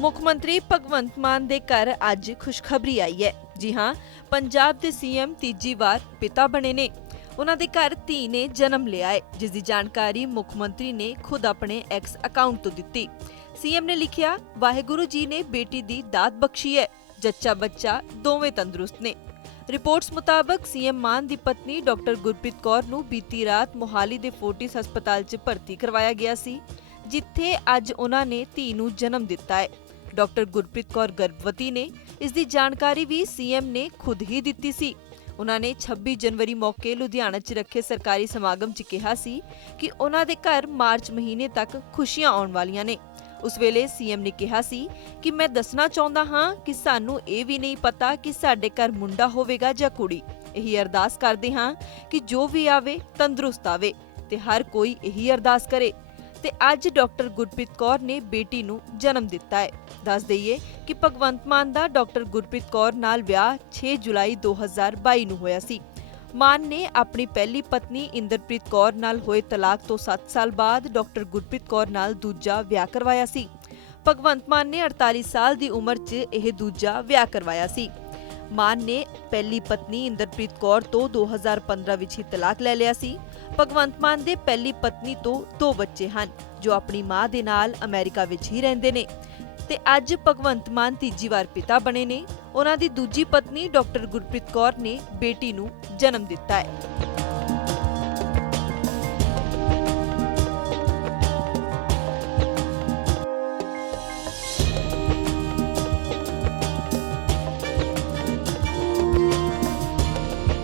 ਮੁੱਖ ਮੰਤਰੀ ਭਗਵੰਤ ਮਾਨ ਦੇ ਘਰ ਅੱਜ ਖੁਸ਼ਖਬਰੀ ਆਈ ਹੈ। ਜੀ ਹਾਂ, ਪੰਜਾਬ ਦੇ ਸੀਐਮ ਤੀਜੀ ਵਾਰ ਪਿਤਾ ਬਣੇ ਨੇ। ਉਹਨਾਂ ਦੇ ਘਰ ਧੀ ਨੇ ਜਨਮ ਲਿਆ ਹੈ, ਜਿਸ ਦੀ ਜਾਣਕਾਰੀ ਮੁੱਖ ਮੰਤਰੀ ਨੇ ਖੁਦ ਆਪਣੇ ਐਕਸ ਅਕਾਊਂਟ ਤੋਂ ਦਿੱਤੀ। ਸੀਐਮ ਨੇ ਲਿਖਿਆ, ਵਾਹਿਗੁਰੂ ਜੀ ਨੇ ਬੇਟੀ ਦੀ ਦਾਤ ਬਖਸ਼ੀ ਹੈ, ਜੱਚਾ ਬੱਚਾ ਦੋਵੇਂ ਤੰਦਰੁਸਤ ਨੇ। ਰਿਪੋਰਟਸ ਮੁਤਾਬਕ ਸੀਐਮ ਮਾਨ ਦੀ ਪਤਨੀ ਡਾਕਟਰ ਗੁਰਪ੍ਰੀਤ ਕੌਰ ਨੂੰ ਬੀਤੀ ਰਾਤ ਮੋਹਾਲੀ ਦੇ ਫੋਰਟਿਸ ਹਸਪਤਾਲ 'ਚ ਭਰਤੀ ਕਰਵਾਇਆ ਗਿਆ ਸੀ, ਜਿੱਥੇ ਅੱਜ ਉਹਨਾਂ ਨੇ ਧੀ ਨੂੰ ਜਨਮ ਦਿੱਤਾ ਹੈ। ਡਾਕਟਰ ਗੁਰਪ੍ਰੀਤ ਕੌਰ ਗਰਭਵਤੀ ਨੇ ਇਸ ਦੀ ਜਾਣਕਾਰੀ ਵੀ ਸੀਐਮ ਨੇ ਖੁਦ ਹੀ ਦਿੱਤੀ ਸੀ। ਉਹਨਾਂ ਨੇ 26 ਜਨਵਰੀ ਮੌਕੇ ਲੁਧਿਆਣਾ 'ਚ ਰੱਖੇ ਸਰਕਾਰੀ ਸਮਾਗਮ 'ਚ ਕਿਹਾ ਸੀ ਕਿ ਉਹਨਾਂ ਦੇ ਘਰ ਮਾਰਚ ਮਹੀਨੇ ਤੱਕ ਖੁਸ਼ੀਆਂ ਆਉਣ ਵਾਲੀਆਂ ਨੇ। ਉਸ ਵੇਲੇ ਸੀਐਮ ਨੇ ਕਿਹਾ ਸੀ ਕਿ ਮੈਂ ਦੱਸਣਾ ਚਾਹੁੰਦਾ ਹਾਂ ਕਿ ਸਾਨੂੰ ਇਹ ਵੀ ਨਹੀਂ ਪਤਾ ਕਿ ਸਾਡੇ ਘਰ ਮੁੰਡਾ ਹੋਵੇਗਾ ਜਾਂ ਕੁੜੀ। ਇਹੀ ਅਰਦਾਸ ਕਰਦੇ ਹਾਂ ਕਿ ਜੋ ਵੀ ਆਵੇ, ਤੰਦਰੁਸਤ ਆਵੇ ਤੇ ਹਰ ਕੋਈ ਇਹੀ ਅਰਦਾਸ ਕਰੇ। ਤੇ ਅੱਜ ਡਾਕਟਰ ਗੁਰਪ੍ਰੀਤ ਕੌਰ ਨੇ ਬੇਟੀ ਨੂੰ ਜਨਮ ਦਿੱਤਾ ਹੈ। ਦੱਸ ਦਈਏ ਕਿ ਭਗਵੰਤ ਮਾਨ ਦਾ ਡਾਕਟਰ ਗੁਰਪ੍ਰੀਤ ਕੌਰ ਨਾਲ ਵਿਆਹ 6 ਜੁਲਾਈ 2022 ਨੂੰ ਹੋਇਆ ਸੀ। ਮਾਨ ਨੇ ਆਪਣੀ ਪਹਿਲੀ ਪਤਨੀ ਇੰਦਰਪ੍ਰੀਤ ਕੌਰ ਨਾਲ ਹੋਏ ਤਲਾਕ ਤੋਂ 7 ਸਾਲ ਬਾਅਦ ਡਾਕਟਰ ਗੁਰਪ੍ਰੀਤ ਕੌਰ ਨਾਲ ਦੂਜਾ ਵਿਆਹ ਕਰਵਾਇਆ ਸੀ। ਭਗਵੰਤ ਮਾਨ ਨੇ 48 ਸਾਲ ਦੀ ਉਮਰ 'ਚ ਇਹ ਦੂਜਾ ਵਿਆਹ ਕਰਵਾਇਆ ਸੀ। ਮਾਨ ਨੇ ਪਹਿਲੀ ਪਤਨੀ ਇੰਦਰਪ੍ਰੀਤ ਕੌਰ ਤੋਂ 2015 ਵਿੱਚ ਹੀ ਤਲਾਕ ਲੈ ਲਿਆ ਸੀ। ਭਗਵੰਤ ਮਾਨ ਦੇ ਪਹਿਲੀ ਪਤਨੀ ਤੋਂ ਦੋ ਬੱਚੇ ਹਨ, ਜੋ ਆਪਣੀ ਮਾਂ ਦੇ ਨਾਲ ਅਮਰੀਕਾ ਵਿੱਚ ਹੀ ਰਹਿੰਦੇ ਨੇ। ਤੇ ਅੱਜ ਭਗਵੰਤ ਮਾਨ ਤੀਜੀ ਵਾਰ ਪਿਤਾ ਬਣੇ ਨੇ। ਉਹਨਾਂ ਦੀ ਦੂਜੀ ਪਤਨੀ ਡਾਕਟਰ ਗੁਰਪ੍ਰੀਤ ਕੌਰ ਨੇ ਬੇਟੀ ਨੂੰ ਜਨਮ ਦਿੱਤਾ ਹੈ।